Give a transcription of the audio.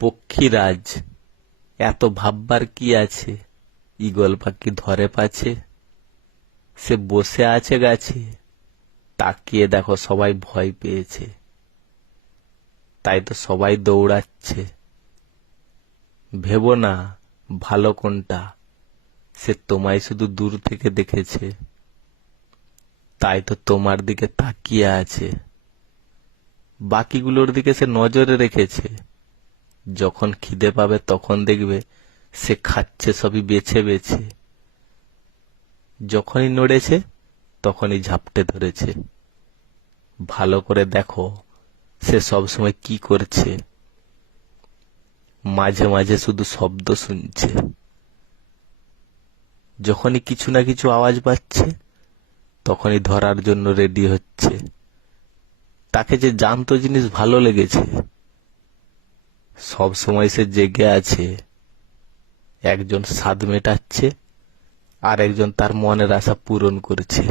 পক্ষীরাজ, এত ভাববার কি আছে? ঈগল পাখি ধরে পাছে, সে বসে আছে গাছে। তাকিয়ে দেখো সবাই ভয় পেয়েছে, তাই তো সবাই দৌড়াচ্ছে। ভেবো না ভালো কোনটা, সে তোমায় শুধু দূর থেকে দেখেছে, তাই তো তোমার দিকে তাকিয়ে আছে। বাকিগুলোর দিকে সে নজরে রেখেছে। যখন খিদে পাবে তখন দেখবে সে খাচ্ছে সবই বেছে বেছে। যখনই নড়েছে তখনই ঝাপটে ধরেছে। ভালো করে দেখো সে সবসময় কি করছে। মাঝে মাঝে শুধু শব্দ শুনছে। যখনই কিছু না কিছু আওয়াজ পাচ্ছে তখনই ধরার জন্য রেডি হচ্ছে। তাকে যে জ্যান্ত জিনিস ভালো লেগেছে, সব সময় সে জেগে আছে। একজন স্বাদ মেটাচ্ছে আর একজন তার মনের আশা পূরণ করছে।